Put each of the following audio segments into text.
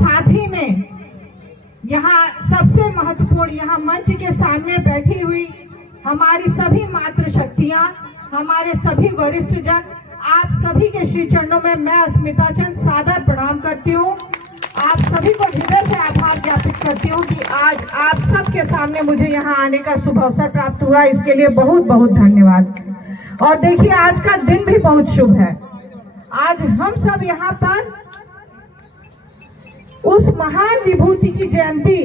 साथ ही में यहाँ सबसे महत्वपूर्ण, यहाँ मंच के सामने बैठी हुई हमारी सभी मातृशक्तियाँ, हमारे सभी वरिष्ठ जन, आप सभी के श्री चरणों में मैं अस्मिता चंद सादर प्रणाम करती हूँ। आप सभी को हृदय से आभार ज्ञापित करती हूँ कि आज आप सबके सामने मुझे यहाँ आने का शुभ अवसर प्राप्त हुआ, इसके लिए बहुत बहुत धन्यवाद। और देखिए, आज का दिन भी बहुत शुभ है। आज हम सब यहाँ पर उस महान विभूति की जयंती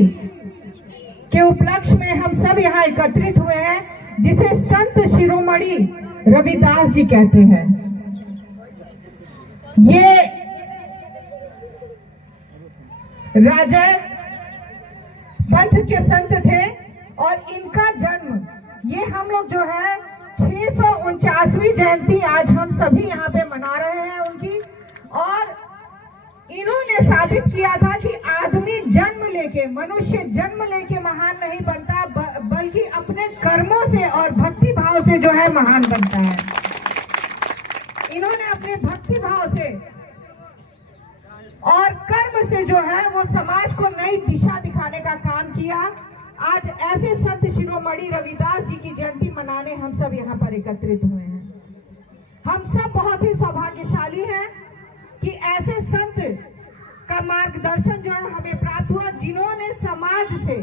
के उपलक्ष्य में हम सब यहाँ एकत्रित हुए हैं, जिसे संत शिरोमणि रविदास जी कहते हैं। ये राजन पंथ के संत थे और इनका जन्म, ये हम लोग जो है 649वीं जयंती आज हम सभी यहाँ पे मना रहे हैं उनकी। और इन्होंने साबित किया था कि आदमी जन्म लेके, मनुष्य जन्म लेके महान नहीं बनता, बल्कि अपने कर्मों से और भक्ति भाव से जो है महान बनता है। इन्होंने अपने भक्ति भाव से और कर्म से जो है वो समाज को नई दिशा दिखाने का काम किया। आज ऐसे संत शिरोमणि रविदास जी की जयंती मनाने हम सब यहाँ पर एकत्रित हुए हैं। हम सब बहुत ही सौभाग्यशाली हैं कि ऐसे संत का मार्गदर्शन जो है हमें प्राप्त हुआ, जिन्होंने समाज से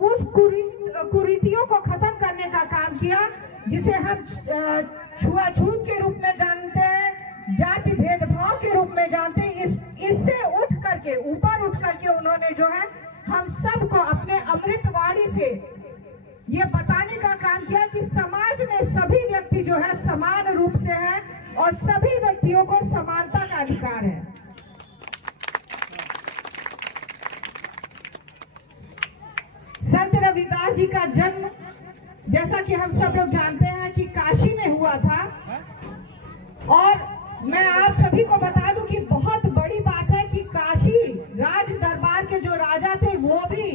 उस कुरीतियों को खत्म करने का काम किया जिसे हम छुआछूत के रूप में जानते हैं, जाति भेदभाव के रूप में जानते हैं। इससे उठ करके, ऊपर उठ करके उन्होंने जो है हम सबको अपने अमृतवाणी से ये बताने का काम किया कि समाज में सभी व्यक्ति जो है समान रूप से हैं और सभी व्यक्तियों को समानता का अधिकार है। संत रविदास जी का जन्म, जैसा कि हम सब लोग जानते हैं, कि काशी में हुआ था। और मैं आप सभी को बता दूं कि बहुत बड़ी बात है कि काशी राज दरबार के जो राजा थे वो भी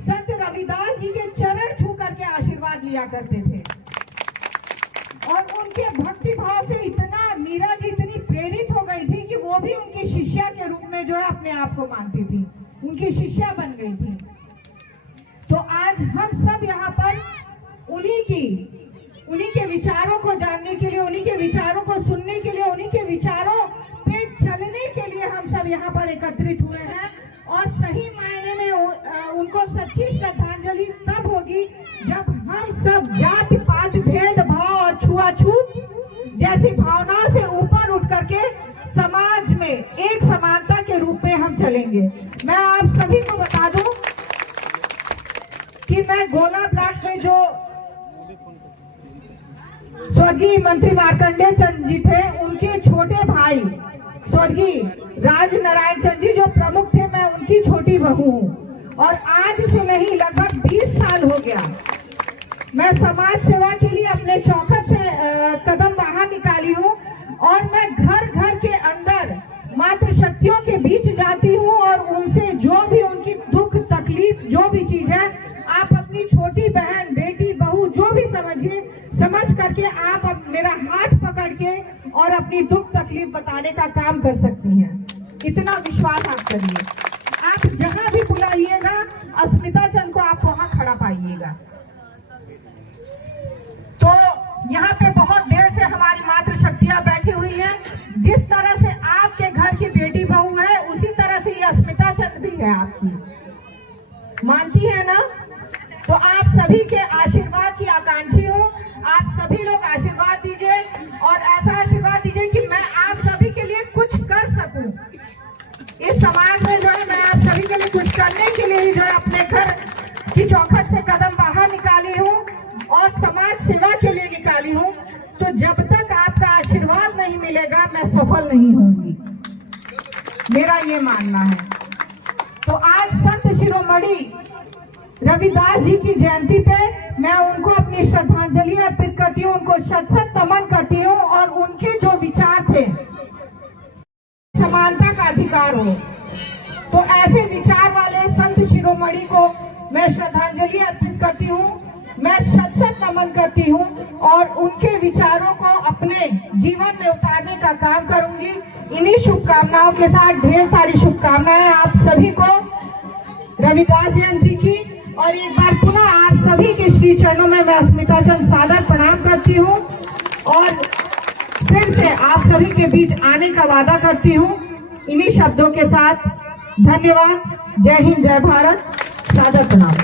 संत रविदास जी के चरण छू करके आशीर्वाद लिया करते थे। और उनके भक्ति भाव से इतना मीरा जी इतनी प्रेरित हो गई थी कि वो भी उनकी शिष्या के रूप में जो है अपने आप को मानती थी, उनकी शिष्या बन गई थी। तो आज हम सब यहाँ पर उन्हीं के विचारों को जानने के लिए, उन्हीं के विचारों को सुनने के लिए, उन्हीं के विचारों पे चलने के लिए हम सब यहाँ पर एकत्रित हुए हैं। और सही मायने में उनको सच्ची श्रद्धांजलि तब होगी जब हम सब जाति पात भेदभाव और छुआछूत जैसी भावनाओं से ऊपर उठ करके समाज में एक समानता के रूप में हम चलेंगे। मैं आप सभी को बता दूं कि मैं गोला ब्लॉक में जो स्वर्गीय मंत्री मार्कंडेय चंद जी थे, उनके छोटे भाई स्वर्गीय राज नारायण चंद जी जो प्रमुख थे, मैं उनकी छोटी बहू हूँ। और आज से नहीं, लगभग 20 साल हो गया मैं समाज सेवा के लिए अपने चौखट से कदम बाहर निकाली हूँ। और मैं घर घर के अंदर मातृशक्तियों के बीच जाती हूँ और उनसे जो भी उनकी दुख तकलीफ जो भी चीज है, आप अपनी छोटी बहन, बेटी, बहू जो भी समझिए, समझ करके आप मेरा हाथ पकड़ के और अपनी दुख तकलीफ बताने का काम कर सकती हैं। इतना विश्वास आप करिए। आप जहां भी बुलाइएगा, अस्मिता चंद को आप वहां खड़ा पाइएगा। तो यहाँ पे बहुत देर से हमारी मातृशक्तियां बैठी हुई हैं। जिस तरह से आपके घर की बेटी बहू है, उसी तरह से ये अस्मिता चंद भी है आपकी। मानती है ना? तो आप सभी के आशीर्वाद की आकांक्षी हूँ। आप सभी लोग आशीर्वाद दीजिए और ऐसा आशीर्वाद दीजिए कि मैं आप सभी के लिए कुछ कर सकूं। इस समाज में जो है मैं आप सभी के लिए कुछ करने के लिए ही जो है अपने घर की चौखट से कदम बाहर निकाली हूँ और समाज सेवा के लिए निकाली हूँ। तो जब तक आपका आशीर्वाद नहीं मिलेगा, मैं सफल नहीं होंगी, मेरा ये मानना है। तो आज संत शिरोमणि रविदास जी की जयंती पे मैं उनको अपनी श्रद्धांजलि अर्पित करती हूँ, उनको शत शत नमन करती हूँ। और उनके जो विचार थे, समानता का अधिकार हो, तो ऐसे विचार वाले संत शिरोमणि को मैं श्रद्धांजलि अर्पित करती हूँ। मैं सच नमन करती हूँ और उनके विचारों को अपने जीवन में उतारने का काम करूंगी। इन्हीं शुभकामनाओं के साथ ढेर सारी शुभकामनाएं आप सभी को रविदास जयंती की। और एक बार पुनः आप सभी के श्री चरणों में मैं अस्मिता चंद सादर प्रणाम करती हूँ और फिर से आप सभी के बीच आने का वादा करती हूँ। इन्हीं शब्दों के साथ धन्यवाद। जय हिंद, जय भारत, सादर प्रणाम।